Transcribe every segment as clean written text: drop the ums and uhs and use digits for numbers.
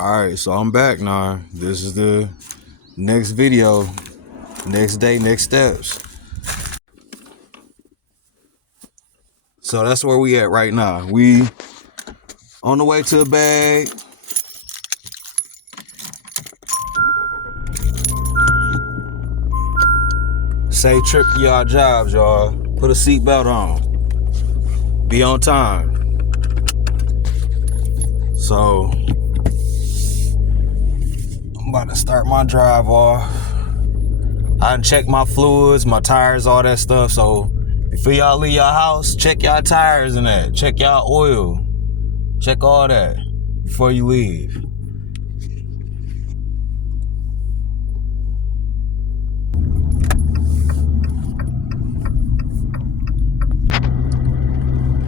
Alright, so I'm back now. This is the next video, next day, next steps. So that's where we at right now. We on the way to a bag. Safe trip to y'all jobs, y'all. Put a seatbelt on. Be on time. So I'm about to start my drive off. I done checked my fluids, my tires, all that stuff. So before y'all leave y'all house, check y'all tires and that. Check y'all oil. Check all that before you leave.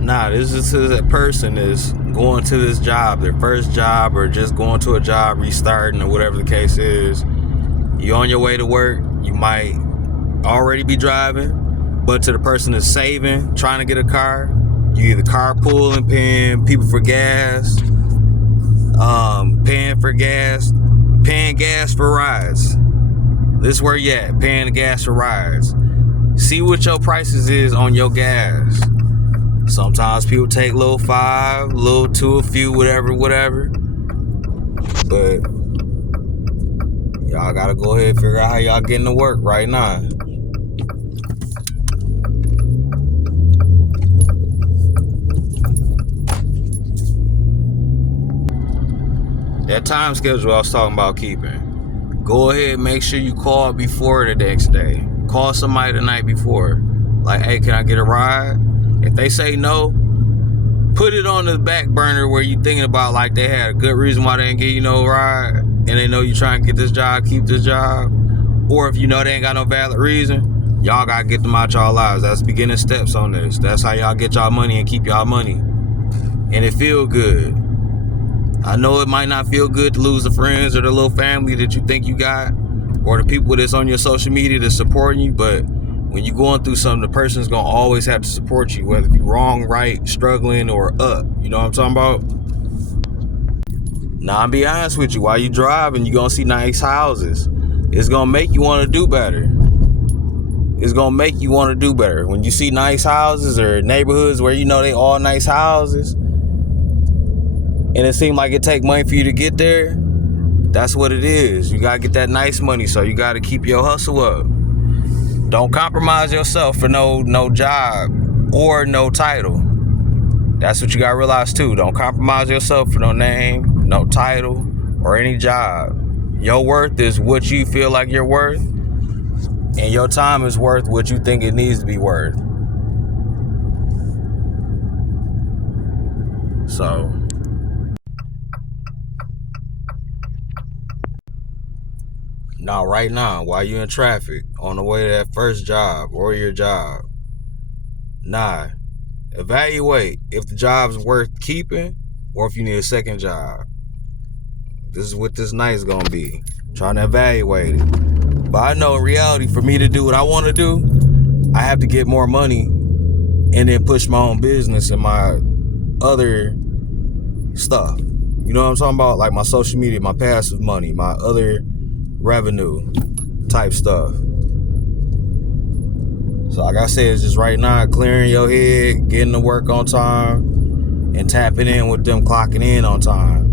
Nah, this is a person is going to this job, their first job, or just going to a job, restarting, or whatever the case is. You on your way to work, you might already be driving, but to the person that's saving, trying to get a car, you either carpooling, paying people for gas, paying gas for rides. This is where you at, paying the gas for rides. See what your prices is on your gas. Sometimes people take little 5, little 2, a few, whatever. But y'all gotta go ahead and figure out how y'all getting to work right now. That time schedule I was talking about keeping. Go ahead and make sure you call before the next day. Call somebody the night before. Like, hey, can I get a ride? If they say no, put it on the back burner where you thinking about like they had a good reason why they didn't give you no ride, and they know you trying to get this job, keep this job. Or if you know they ain't got no valid reason, y'all gotta get them out y'all lives. That's beginning steps on this. That's how y'all get y'all money and keep y'all money. And it feel good. I know it might not feel good to lose the friends or the little family that you think you got, or the people that's on your social media that's supporting you, but when you're going through something, the person's going to always have to support you, whether you're wrong, right, struggling, or up. You know what I'm talking about? Now, I'll be honest with you. While you driving, you're going to see nice houses. It's going to make you want to do better. It's going to make you want to do better. When you see nice houses or neighborhoods where you know they all nice houses, and it seems like it take money for you to get there, that's what it is. You got to get that nice money, so you got to keep your hustle up. Don't compromise yourself for no job or no title. That's what you gotta realize too. Don't compromise yourself for no name, no title, or any job. Your worth is what you feel like you're worth, and your time is worth what you think it needs to be worth. So now, right now, while you're in traffic, on the way to that first job or your job, evaluate if the job's worth keeping or if you need a second job. This is what this night is going to be. Trying to evaluate it. But I know in reality, for me to do what I want to do, I have to get more money and then push my own business and my other stuff. You know what I'm talking about? Like my social media, my passive money, my other revenue type stuff. So like I said, it's just right now clearing your head, getting to work on time, and tapping in with them clocking in on time.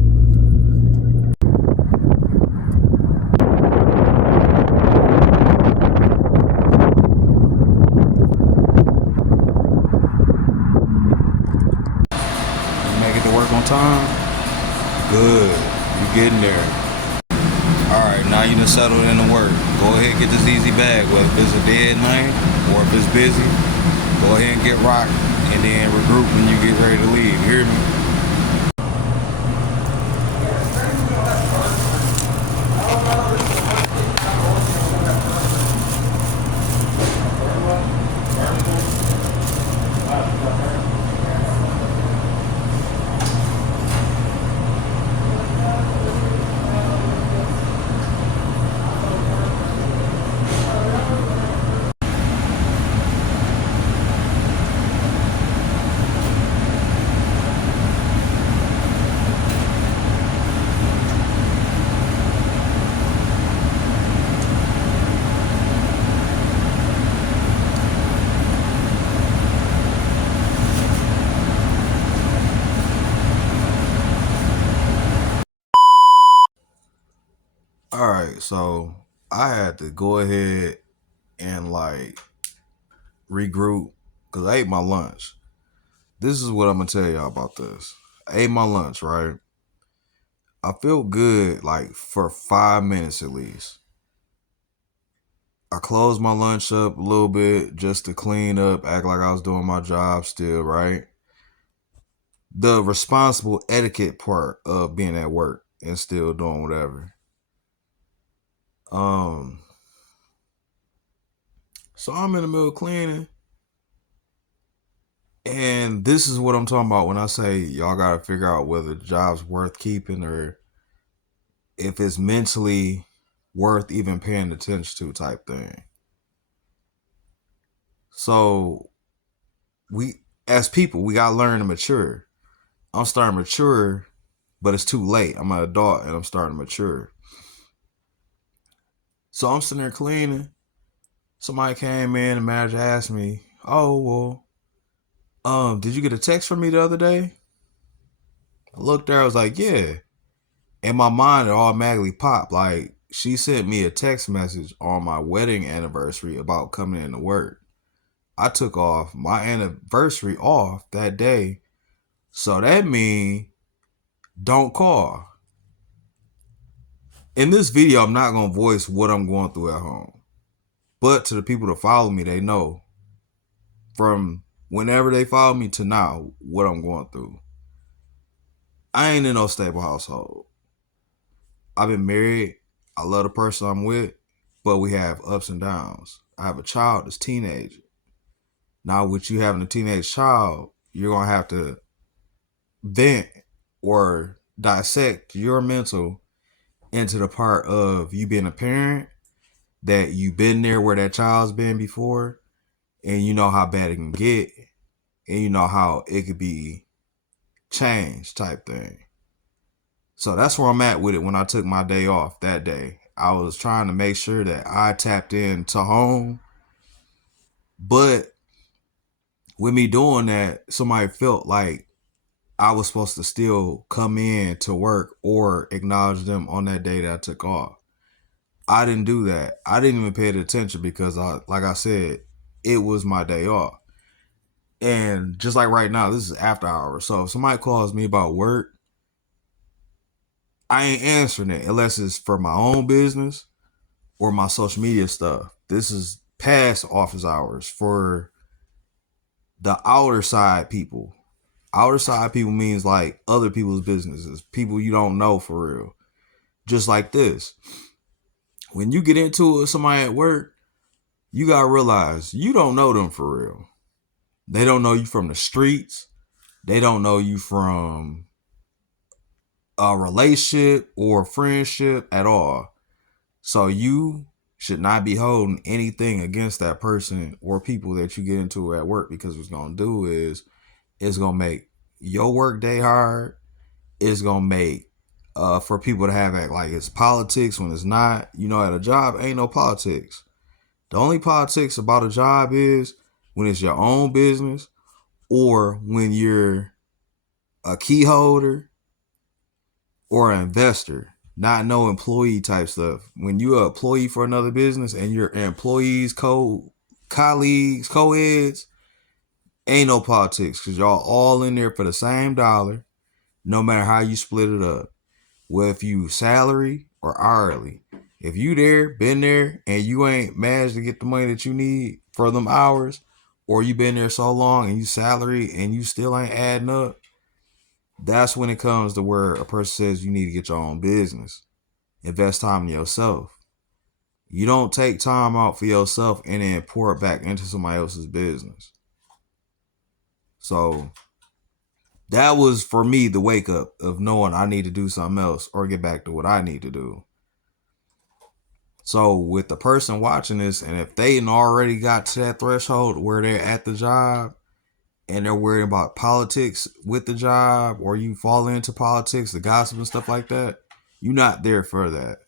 You make it to work on time? Good. You getting there. Alright, now you done settled in to work. Go ahead and get this easy bag, whether it's a dead night or if it's busy. Go ahead and get rocked and then regroup when you get ready to leave. You hear me? All right, so I had to go ahead and like regroup because I ate my lunch. This is what I'm gonna tell y'all about this. I ate my lunch, right? I feel good like for 5 minutes at least. I closed my lunch up a little bit just to clean up, act like I was doing my job still, right? The responsible etiquette part of being at work and still doing whatever. Um, so I'm in the middle of cleaning, and this is what I'm talking about when I say y'all gotta figure out whether the job's worth keeping or if it's mentally worth even paying attention to type thing. So we as people, we gotta learn to mature. I'm starting to mature, but it's too late. I'm an adult and I'm starting to mature. So I'm sitting there cleaning. Somebody came in, the manager asked me, "Oh, well, did you get a text from me the other day?" I looked there, I was like, "Yeah." In my mind, it automatically popped. Like, she sent me a text message on my wedding anniversary about coming into work. I took off my anniversary off that day. So that means don't call. In this video, I'm not going to voice what I'm going through at home. But to the people that follow me, they know from whenever they follow me to now what I'm going through. I ain't in no stable household. I've been married. I love the person I'm with, but we have ups and downs. I have a child that's teenager. Now, with you having a teenage child, you're going to have to vent or dissect your mental into the part of you being a parent, that you've been there where that child's been before, and you know how bad it can get, and you know how it could be changed type thing. So that's where I'm at with it when I took my day off that day. I was trying to make sure that I tapped into home, but with me doing that, somebody felt like I was supposed to still come in to work or acknowledge them on that day that I took off. I didn't do that. I didn't even pay attention because, like I said, it was my day off. And just like right now, this is after hours. So if somebody calls me about work, I ain't answering it unless it's for my own business or my social media stuff. This is past office hours for the outer side people. Outer side people means like other people's businesses, people you don't know for real. Just like this. When you get into it with somebody at work, you gotta realize you don't know them for real. They don't know you from the streets. They don't know you from a relationship or friendship at all. So you should not be holding anything against that person or people that you get into at work, because what's going to do is it's going to make your work day hard. It's going to make for people to have act like it's politics when it's not. You know, at a job, ain't no politics. The only politics about a job is when it's your own business or when you're a key holder or an investor, not no employee type stuff. When you're an employee for another business and your employees, colleagues, co-eds, ain't no politics because y'all all in there for the same dollar, no matter how you split it up. Well, if you salary or hourly, if you there, been there, and you ain't managed to get the money that you need for them hours, or you been there so long and you salary and you still ain't adding up, that's when it comes to where a person says you need to get your own business. Invest time in yourself. You don't take time out for yourself and then pour it back into somebody else's business. So that was for me the wake up of knowing I need to do something else or get back to what I need to do. So with the person watching this, and if they already got to that threshold where they're at the job and they're worried about politics with the job, or you fall into politics, the gossip and stuff like that, you're not there for that.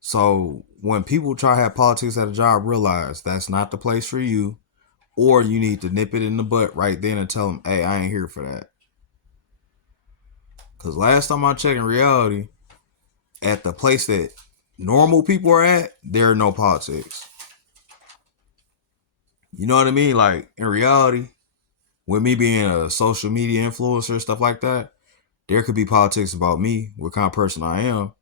So when people try to have politics at a job, realize that's not the place for you, or you need to nip it in the butt right then and tell them, hey, I ain't here for that. Because last time I checked, in reality, at the place that normal people are at, there are no politics. You know what I mean? Like, in reality, with me being a social media influencer, stuff like that, there could be politics about me, what kind of person I am,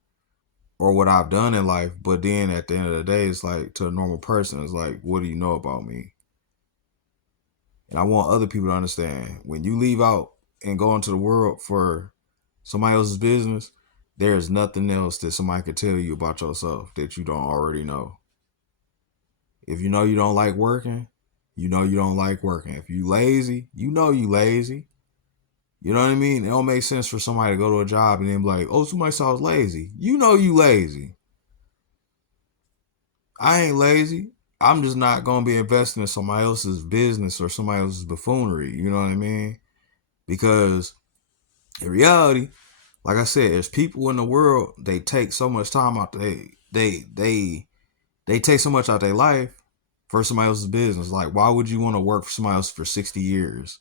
or what I've done in life. But then at the end of the day, it's like, to a normal person, it's like, what do you know about me? And I want other people to understand, when you leave out and go into the world for somebody else's business, there's nothing else that somebody could tell you about yourself that you don't already know. If you know you don't like working, you know you don't like working. If you lazy, you know you lazy. You know what I mean? It don't make sense for somebody to go to a job and then be like, oh, somebody saw I was lazy. You know you lazy. I ain't lazy. I'm just not going to be investing in somebody else's business or somebody else's buffoonery. You know what I mean? Because in reality, like I said, there's people in the world, they take so much time out, they take so much out their life for somebody else's business. Like, why would you want to work for somebody else for 60 years?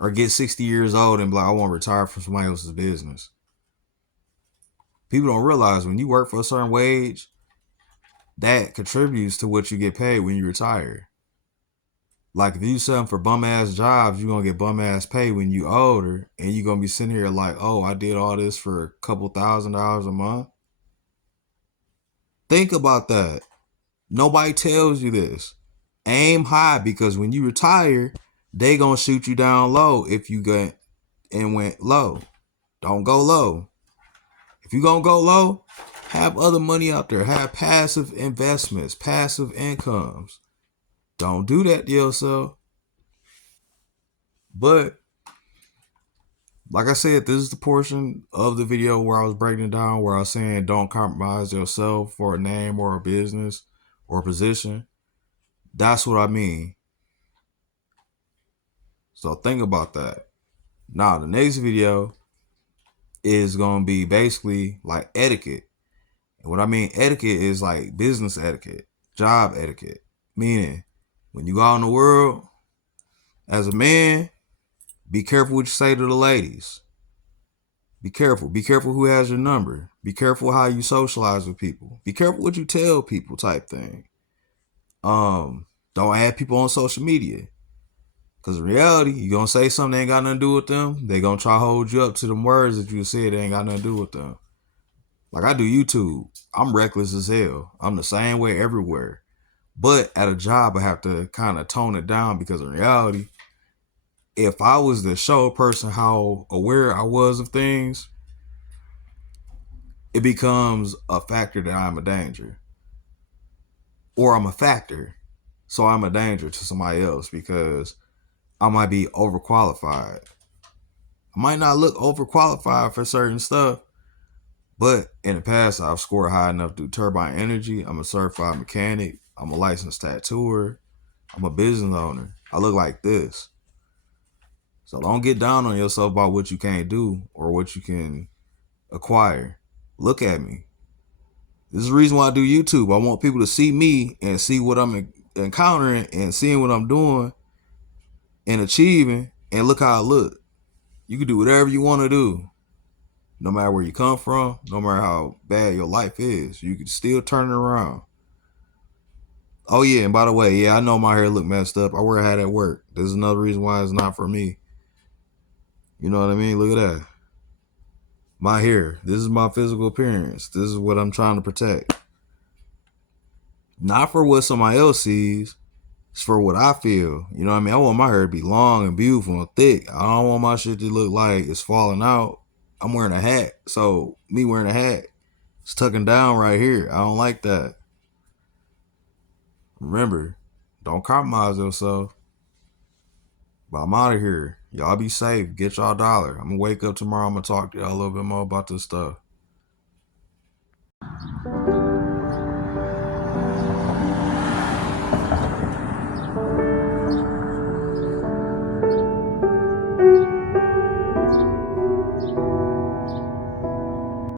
Or get 60 years old and be like, I want to retire from somebody else's business. People don't realize when you work for a certain wage, that contributes to what you get paid when you retire. Like, if you do something for bum ass jobs, you're gonna get bum ass pay when you older, and you're gonna be sitting here like, oh, I did all this for a couple $1,000s a month. Think about that. Nobody tells you this. Aim high, because when you retire, they gonna shoot you down low if you got and went low. Don't go low. If you gonna go low, have other money out there. Have passive investments, passive incomes. Don't do that to yourself. But like I said, this is the portion of the video where I was breaking it down, where I was saying don't compromise yourself for a name or a business or a position. That's what I mean. So think about that. Now, the next video is going to be basically like etiquette. And what I mean etiquette is like business etiquette, job etiquette. Meaning, when you go out in the world, as a man, be careful what you say to the ladies. Be careful. Be careful who has your number. Be careful how you socialize with people. Be careful what you tell people, type thing. Don't add people on social media. Because in reality, you're going to say something that ain't got nothing to do with them. They're going to try to hold you up to them words that you said that ain't got nothing to do with them. Like, I do YouTube. I'm reckless as hell. I'm the same way everywhere. But at a job, I have to kind of tone it down, because in reality, if I was to show a person how aware I was of things, it becomes a factor that I'm a danger. Or I'm a factor, so I'm a danger to somebody else, because I might be overqualified. I might not look overqualified for certain stuff, but in the past, I've scored high enough to do turbine energy. I'm a certified mechanic. I'm a licensed tattooer. I'm a business owner. I look like this. So don't get down on yourself about what you can't do or what you can acquire. Look at me. This is the reason why I do YouTube. I want people to see me and see what I'm encountering and seeing what I'm doing and achieving, and look how I look. You can do whatever you want to do. No matter where you come from, no matter how bad your life is, you can still turn it around. Oh yeah, and by the way, yeah, I know my hair look messed up. I wear a hat at work. This is another reason why it's not for me. You know what I mean? Look at that. My hair. This is my physical appearance. This is what I'm trying to protect. Not for what somebody else sees. It's for what I feel. You know what I mean? I want my hair to be long and beautiful and thick. I don't want my shit to look like it's falling out. I'm wearing a hat. So me wearing a hat, it's tucking down right here. I don't like that. Remember, don't compromise yourself. But I'm out of here. Y'all be safe. Get y'all dollar. I'm going to wake up tomorrow. I'm going to talk to y'all a little bit more about this stuff.